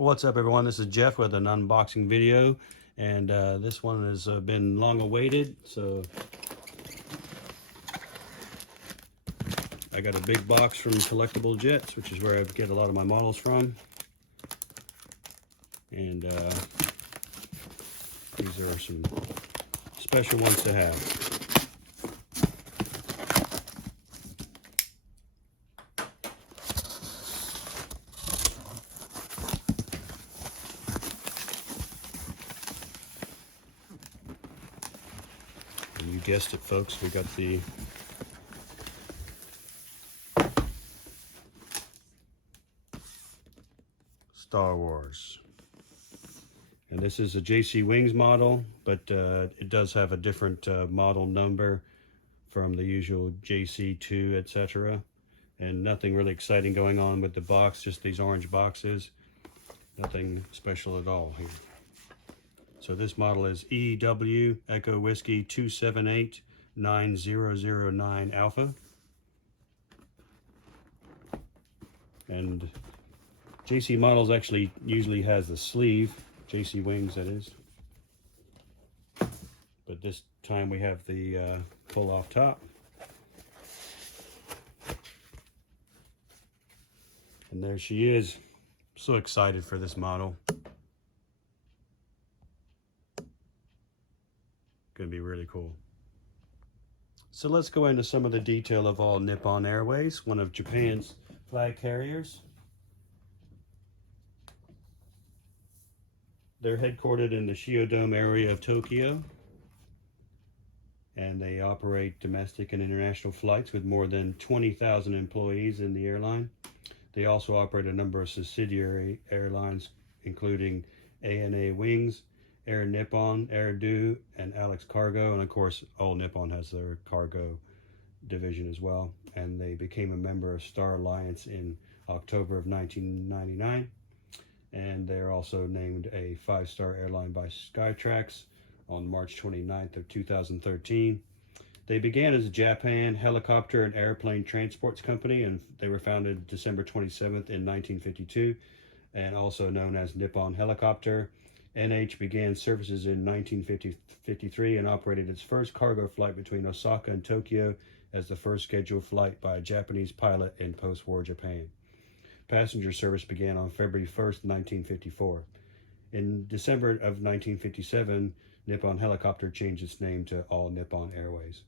What's up, everyone? This is Jeff with an unboxing video, and this one has been long awaited. So I got a big box from Collectible Jets, which is where I get a lot of my models from, and these are some special ones to have. And you guessed it, folks, we got the Star Wars. And this is a JC Wings model, but it does have a different model number from the usual JC2, etc. And nothing really exciting going on with the box, just these orange boxes. Nothing special at all here. So this model is EW Echo Whiskey 2789009 Alpha. And JC models actually usually has the sleeve, JC Wings that is. But this time we have the pull off top. And there she is. So excited for this model. Gonna be really cool. So let's go into some of the detail of all Nippon Airways, one of Japan's flag carriers. They're headquartered in the Shiodome area of Tokyo, and they operate domestic and international flights with more than 20,000 employees in the airline. They also operate a number of subsidiary airlines, including ANA Wings, Air Nippon, R2-D2, and Allex Cargo, and of course, All Nippon has their cargo division as well. And they became a member of Star Alliance in October of 1999. And they're also named a 5-star airline by Skytrax on March 29th of 2013. They began as a Japan helicopter and airplane transports company, and they were founded December 27th in 1952, and also known as Nippon Helicopter. NH began services in 1953 and operated its first cargo flight between Osaka and Tokyo as the first scheduled flight by a Japanese pilot in post-war Japan. Passenger service began on February 1st, 1954. In December of 1957, Nippon Helicopter changed its name to All Nippon Airways.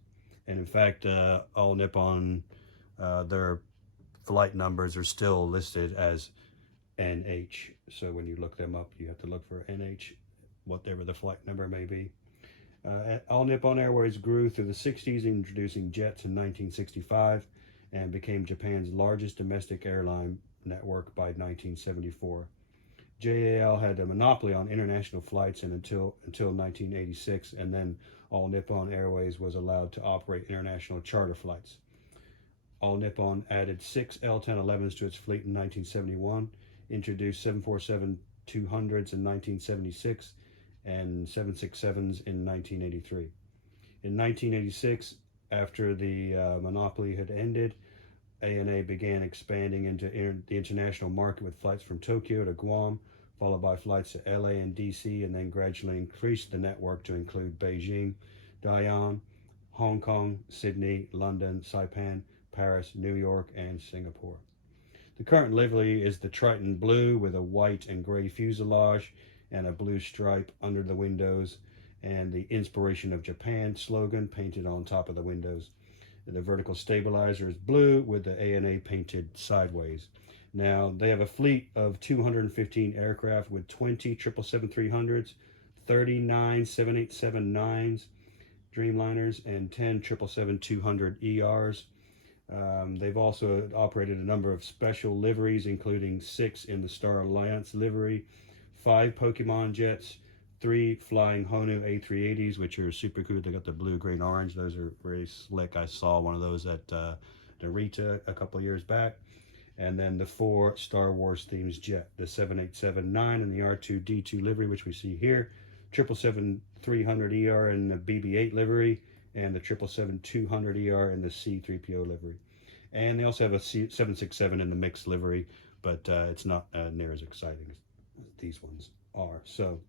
And in fact, All Nippon, their flight numbers are still listed as NH. So when you look them up, you have to look for NH, whatever the flight number may be. All Nippon Airways grew through the 60s, introducing jets in 1965, and became Japan's largest domestic airline network by 1974. JAL had a monopoly on international flights until 1986, and then All Nippon Airways was allowed to operate international charter flights. All Nippon added 6 L-1011s to its fleet in 1971, introduced 747-200s in 1976, and 767s in 1983. In 1986, after the monopoly had ended, ANA began expanding into the international market with flights from Tokyo to Guam, followed by flights to LA and DC, and then gradually increased the network to include Beijing, Dalian, Hong Kong, Sydney, London, Saipan, Paris, New York, and Singapore. The current livery is the Triton Blue with a white and gray fuselage and a blue stripe under the windows, and the Inspiration of Japan slogan painted on top of the windows. The vertical stabilizer is blue with the ANA painted sideways. Now, they have a fleet of 215 aircraft with 20 777-300s, 39 7879s, Dreamliners, and 10 777-200ERs. They've also operated a number of special liveries, including 6 in the Star Alliance livery, 5 Pokemon jets, 3 flying Honu A380s, which are super cool. They got the blue, green, orange. Those are very slick. I saw one of those at Narita a couple of years back. And then the 4 Star Wars themes jet, the 7879 and the R2-D2 livery, which we see here, 777-300ER in the BB-8 livery, and the 777-200ER in the C-3PO livery. And they also have a 767 in the mixed livery, but it's not near as exciting. these ones are. So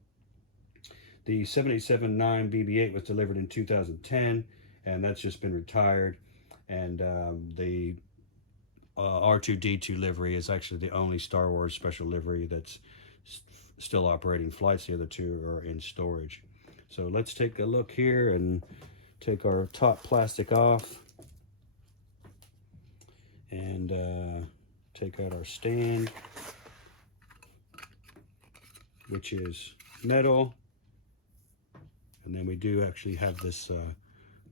the 7879 BB-8 was delivered in 2010, and that's just been retired. And the R2-D2 livery is actually the only Star Wars special livery that's still operating flights. The other two are in storage. So let's take a look here and take our top plastic off and take out our stand, which is metal. And then we do actually have this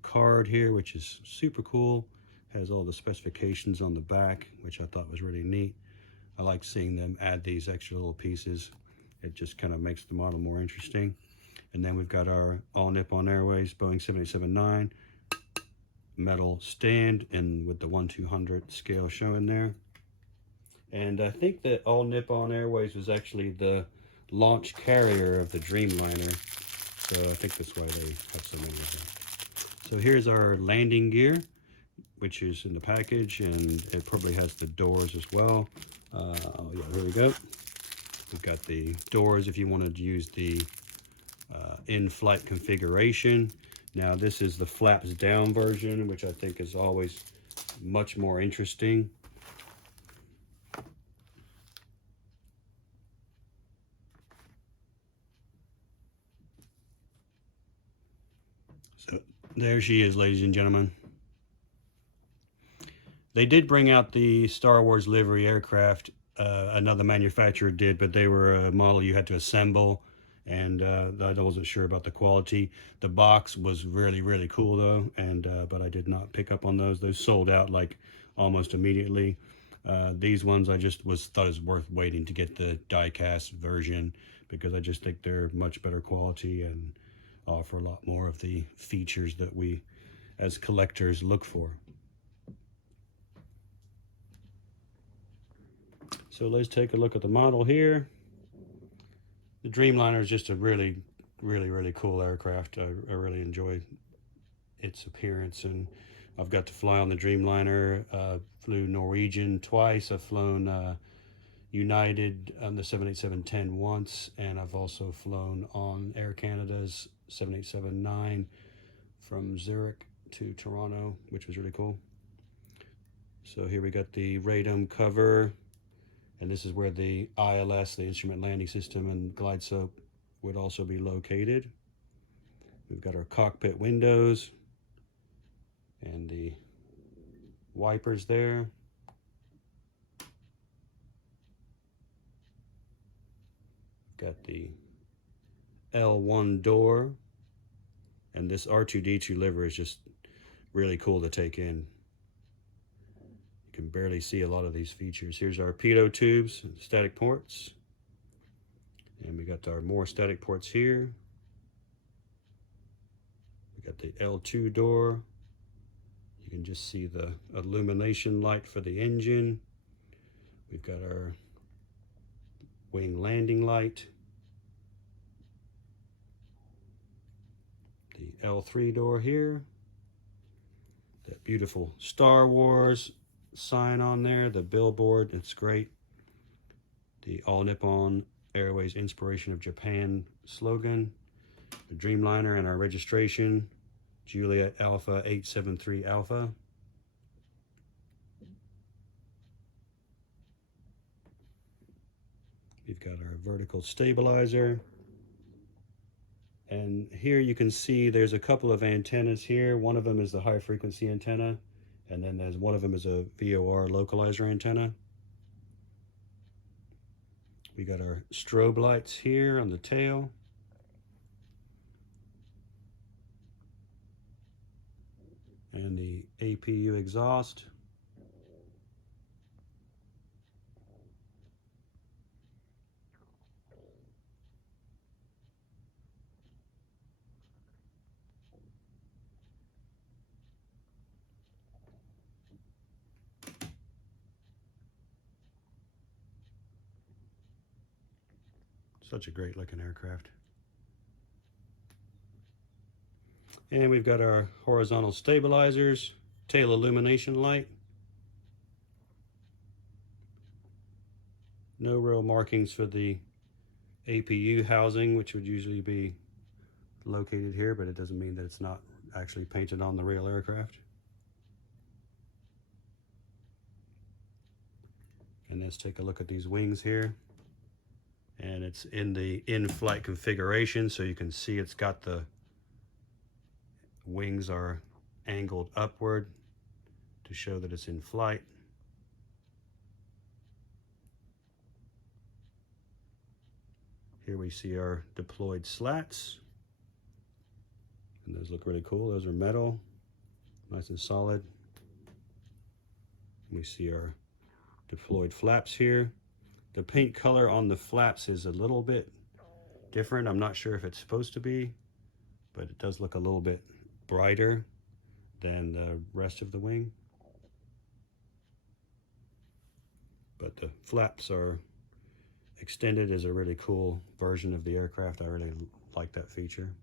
card here, which is super cool. Has all the specifications on the back, which I thought was really neat. I like seeing them add these extra little pieces. It just kind of makes the model more interesting. And then we've got our all Nippon Airways Boeing 7879 metal stand, and with the 1/200 scale showing there. And I think that all Nippon Airways was actually the launch carrier of the Dreamliner, so I think that's why they have so many of them. So here's our landing gear, which is in the package, and it probably has the doors as well. Oh yeah, here we go. We've got the doors if you wanted to use the in-flight configuration. Now this is the flaps down version, which I think is always much more interesting. So there she is, ladies and gentlemen. They did bring out the Star Wars livery aircraft. Another manufacturer did, but they were a model you had to assemble, and I wasn't sure about the quality. The box was really, really cool though, and but I did not pick up on those. Those sold out like almost immediately. These ones I just thought it was worth waiting to get the die-cast version, because I just think they're much better quality and offer a lot more of the features that we as collectors look for. So let's take a look at the model here. The Dreamliner is just a really, really cool aircraft. I really enjoy its appearance, and I've got to fly on the Dreamliner. Flew Norwegian twice. I've flown United on the 787-10 once, and I've also flown on Air Canada's 7879 from Zurich to Toronto, which was really cool. So here we got the radome cover, and this is where the ILS, the Instrument Landing System, and glide slope would also be located. We've got our cockpit windows and the wipers there. Got the L1 door, and this R2-D2 livery is just really cool to take in. You can barely see a lot of these features. Here's our pitot tubes, static ports, and we got our more static ports here. We got the L2 door. You can just see the illumination light for the engine. We've got our wing landing light, the L3 door here, that beautiful Star Wars sign on there, the billboard, it's great, the All Nippon Airways Inspiration of Japan slogan, the Dreamliner, and our registration, Juliet Alpha 873 Alpha. We've got our vertical stabilizer, and here you can see there's a couple of antennas here. One of them is the high frequency antenna, and then there's one of them is a VOR localizer antenna. We got our strobe lights here on the tail. And the APU exhaust. Such a great looking aircraft. And we've got our horizontal stabilizers, tail illumination light. No real markings for the APU housing, which would usually be located here, but it doesn't mean that it's not actually painted on the real aircraft. And let's take a look at these wings here. And it's in the in-flight configuration, so you can see it's got the wings are angled upward to show that it's in flight. Here we see our deployed slats, and those look really cool. Those are metal, nice and solid. We see our deployed flaps here. The paint color on the flaps is a little bit different. I'm not sure if it's supposed to be, but it does look a little bit brighter than the rest of the wing. But the flaps are extended, is a really cool version of the aircraft. I really like that feature.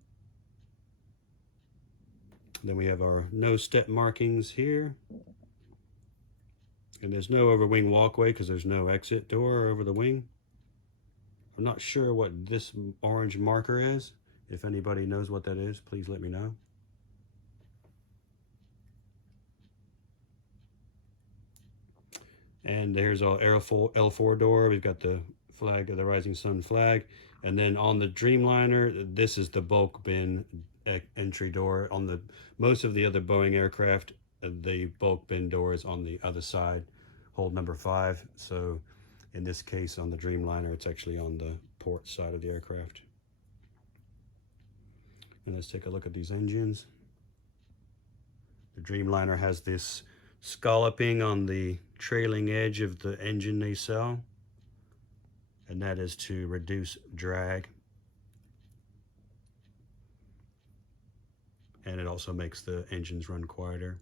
Then we have our nose step markings here. And there's no overwing walkway because there's no exit door over the wing. I'm not sure what this orange marker is. If anybody knows what that is, please let me know. And there's our L4 door. We've got the flag of the Rising Sun flag. And then on the Dreamliner, this is the bulk bin entry door. On the most of the other Boeing aircraft, the bulk bin door is on the other side, hold number 5. So in this case on the Dreamliner, it's actually on the port side of the aircraft. And let's take a look at these engines. The Dreamliner has this scalloping on the trailing edge of the engine nacelle, and that is to reduce drag. And it also makes the engines run quieter.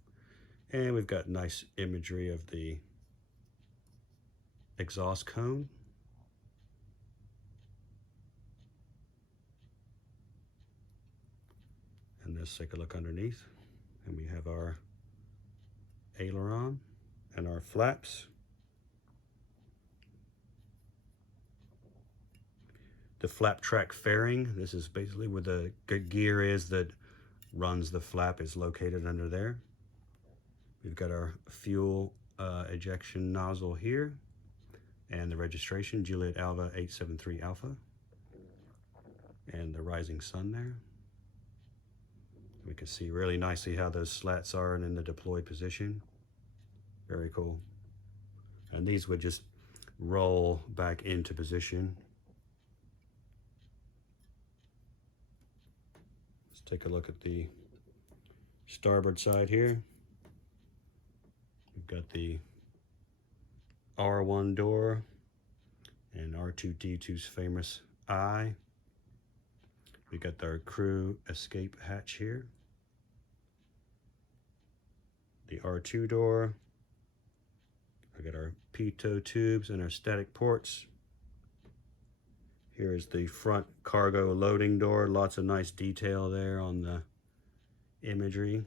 And we've got nice imagery of the exhaust cone. And let's take a look underneath. And we have our aileron and our flaps. The flap track fairing, this is basically where the gear is that runs the flap, is located under there. We've got our fuel ejection nozzle here, and the registration, Juliet Alpha 873 Alpha, and the Rising Sun there. We can see really nicely how those slats are and in the deployed position. Very cool. And these would just roll back into position. Let's take a look at the starboard side here. We've got the R1 door and R2-D2's famous eye. We got our crew escape hatch here. The R2 door. We got our pitot tubes and our static ports. Here's the front cargo loading door. Lots of nice detail there on the imagery.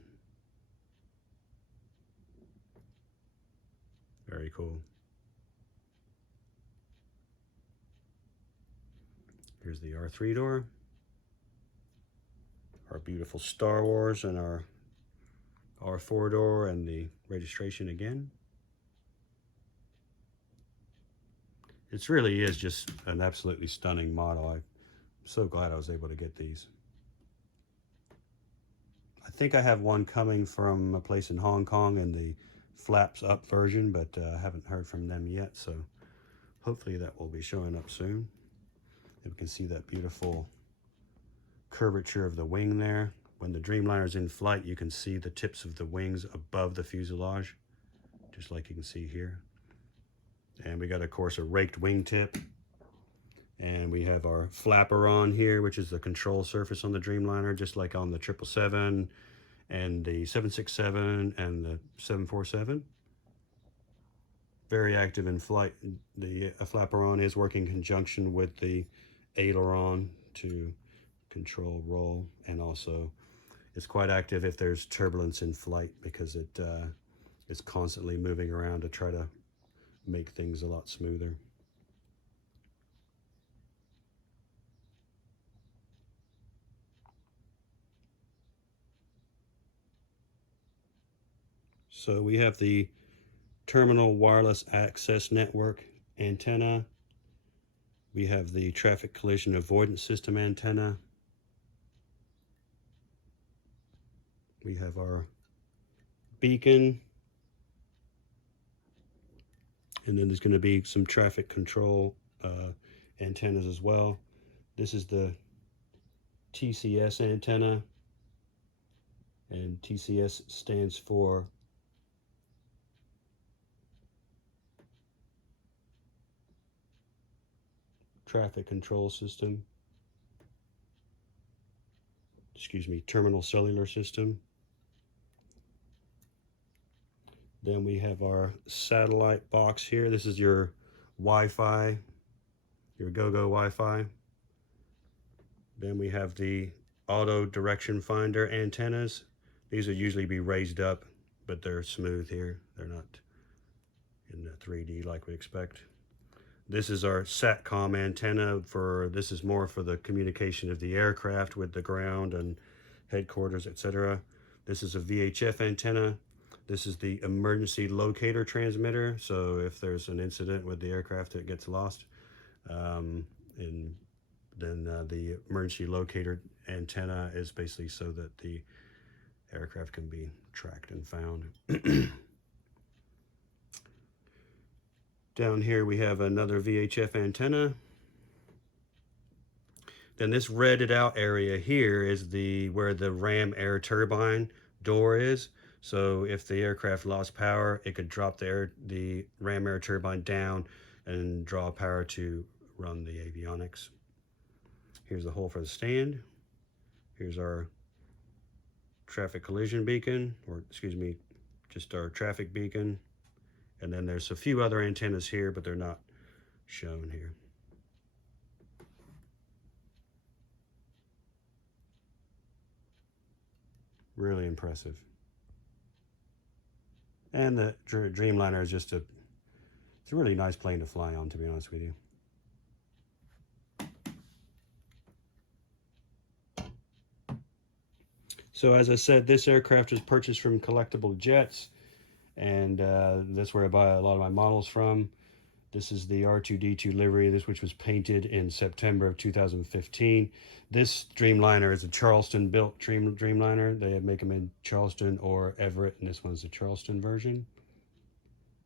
Very cool. Here's the R3 door. Our beautiful Star Wars and our R4 door and the registration again. It really is just an absolutely stunning model. I'm so glad I was able to get these. I think I have one coming from a place in Hong Kong in the flaps up version, but I haven't heard from them yet, so hopefully that will be showing up soon. And we can see that beautiful curvature of the wing there. When the Dreamliner is in flight, you can see the tips of the wings above the fuselage, just like you can see here. And we got, of course, a raked wingtip. And we have our flaperon here, which is the control surface on the Dreamliner, just like on the 777 and the 767 and the 747. Very active in flight. The flaperon is working in conjunction with the aileron to control roll, and also it's quite active if there's turbulence in flight, because it is constantly moving around to try to make things a lot smoother. So we have the terminal wireless access network antenna. We have the traffic collision avoidance system antenna. We have our beacon. And then there's going to be some traffic control antennas as well. This is the TCS antenna, and TCS stands for Traffic Control System. Excuse me, Terminal Cellular System. Then we have our satellite box here. This is your Wi-Fi, your go-go Wi-Fi. Then we have the auto direction finder antennas. These will usually be raised up, but they're smooth here. They're not in the 3D like we expect. This is our SATCOM antenna. This is more for the communication of the aircraft with the ground and headquarters, etc. This is a VHF antenna. This is the emergency locator transmitter. So if there's an incident with the aircraft that gets lost, then the emergency locator antenna is basically so that the aircraft can be tracked and found. Down here we have another VHF antenna. Then this redded out area here is where the ram air turbine door is. So if the aircraft lost power, it could drop the ram air turbine down and draw power to run the avionics. Here's the hole for the stand. Here's our traffic collision beacon, or excuse me, just our traffic beacon. And then there's a few other antennas here, but they're not shown here. Really impressive. And the Dreamliner is it's a really nice plane to fly on, to be honest with you. So as I said, this aircraft was purchased from Collectible Jets, and that's where I buy a lot of my models from. This is the R2-D2 livery, which was painted in September of 2015. This Dreamliner is a Charleston-built Dreamliner. They make them in Charleston or Everett, and this one's the Charleston version.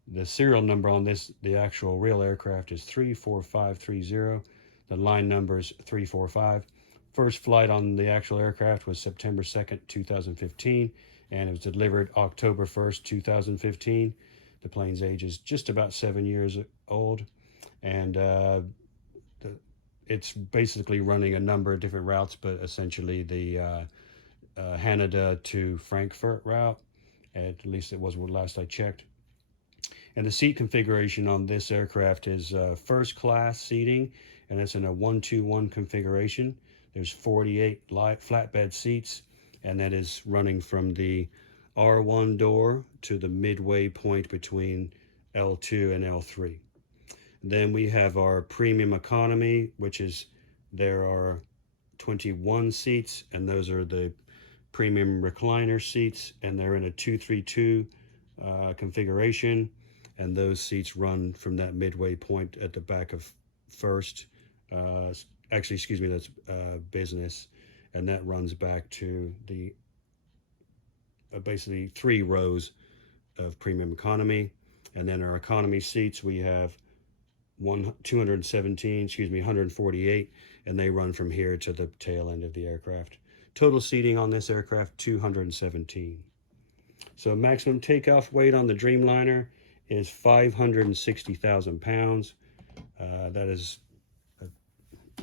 The serial number on the actual real aircraft is 34530. The line number is 345. First flight on the actual aircraft was September 2nd, 2015, and it was delivered October 1st, 2015. The plane's age is just about 7 years old, and it's basically running a number of different routes, but essentially the Haneda to Frankfurt route. At least it was what last I checked. And the seat configuration on this aircraft is first class seating, and it's in a 1-2-1 configuration. There's 48 flatbed seats, and that is running from the R1 door to the midway point between L2 and L3. Then we have our premium economy, there are 21 seats, and those are the premium recliner seats, and they're in a 232 configuration, and those seats run from that midway point at the back of first. Actually, excuse me, that's business, and that runs back to the basically 3 rows of premium economy. And then our economy seats, we have 148, and they run from here to the tail end of the aircraft. Total seating on this aircraft, 217. So maximum takeoff weight on the Dreamliner is 560,000 pounds. That is a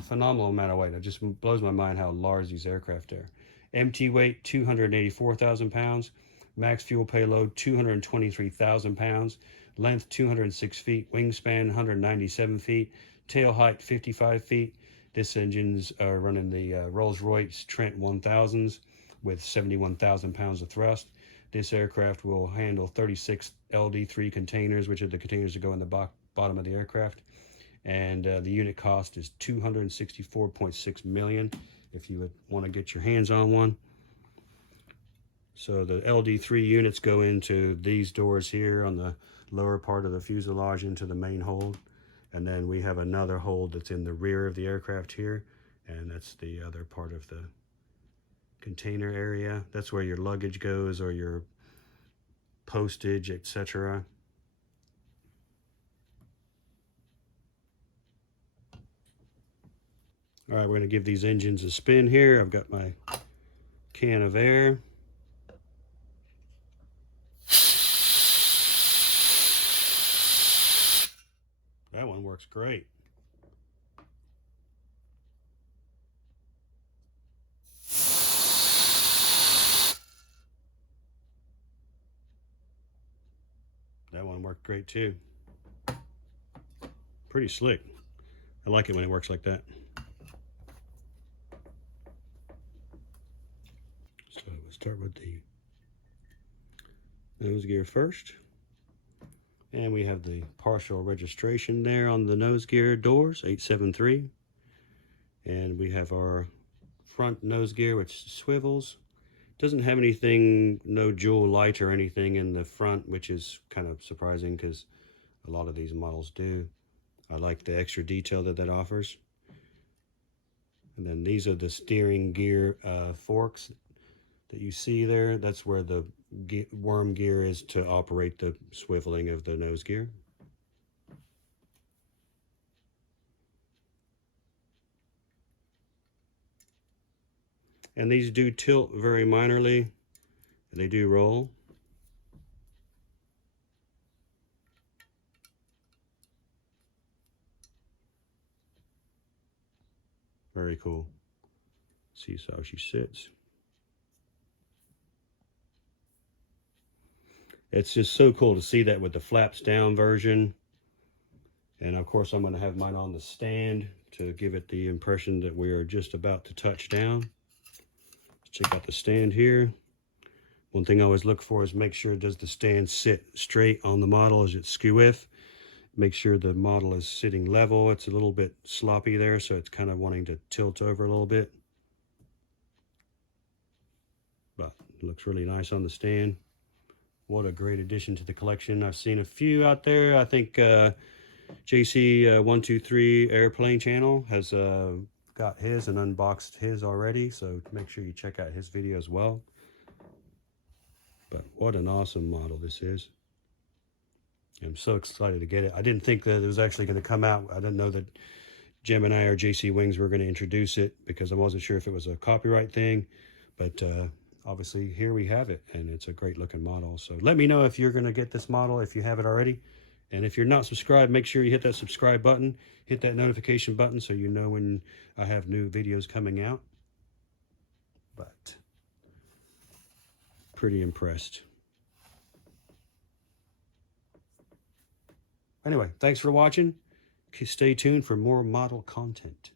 phenomenal amount of weight. It just blows my mind how large these aircraft are. MT weight, 284,000 pounds. Max fuel payload, 223,000 pounds. Length, 206 feet. Wingspan, 197 feet. Tail height, 55 feet. This engines are running the Rolls-Royce Trent 1000s with 71,000 pounds of thrust. This aircraft will handle 36 LD3 containers, which are the containers that go in the bottom of the aircraft. And the unit cost is $264.6 million if you would want to get your hands on one. So the LD3 units go into these doors here on the lower part of the fuselage into the main hold. And then we have another hold that's in the rear of the aircraft here. And that's the other part of the container area. That's where your luggage goes or your postage, etc. All right, we're going to give these engines a spin here. I've got my can of air. That one works great. That one worked great too. Pretty slick. I like it when it works like that. So we'll start with the nose gear first. And we have the partial registration there on the nose gear doors, 873. And we have our front nose gear, which swivels. Doesn't have anything, no jewel light or anything in the front, which is kind of surprising because a lot of these models do. I like the extra detail that offers. And then these are the steering gear forks that you see there. That's where the worm gear is to operate the swiveling of the nose gear. And these do tilt very minorly. They do roll. Very cool. See how she sits. It's just so cool to see that with the flaps down version. And of course I'm going to have mine on the stand to give it the impression that we are just about to touch down. Let's check out the stand here. One thing I always look for is make sure does the stand sit straight on the model as it's skew-if. Make sure the model is sitting level. It's a little bit sloppy there, so it's kind of wanting to tilt over a little bit. But it looks really nice on the stand. What a great addition to the collection. I've seen a few out there. I think JC123 Airplane Channel has got his and unboxed his already, so make sure you check out his video as well. But what an awesome model this is. I'm so excited to get it. I didn't think that it was actually going to come out. I didn't know that Gemini or JC Wings were going to introduce it because I wasn't sure if it was a copyright thing. But obviously here we have it, and it's a great looking model. So let me know if you're going to get this model, if you have it already. And if you're not subscribed, make sure you hit that subscribe button, hit that notification button so you know when I have new videos coming out. But pretty impressed. Anyway, thanks for watching. Stay tuned for more model content.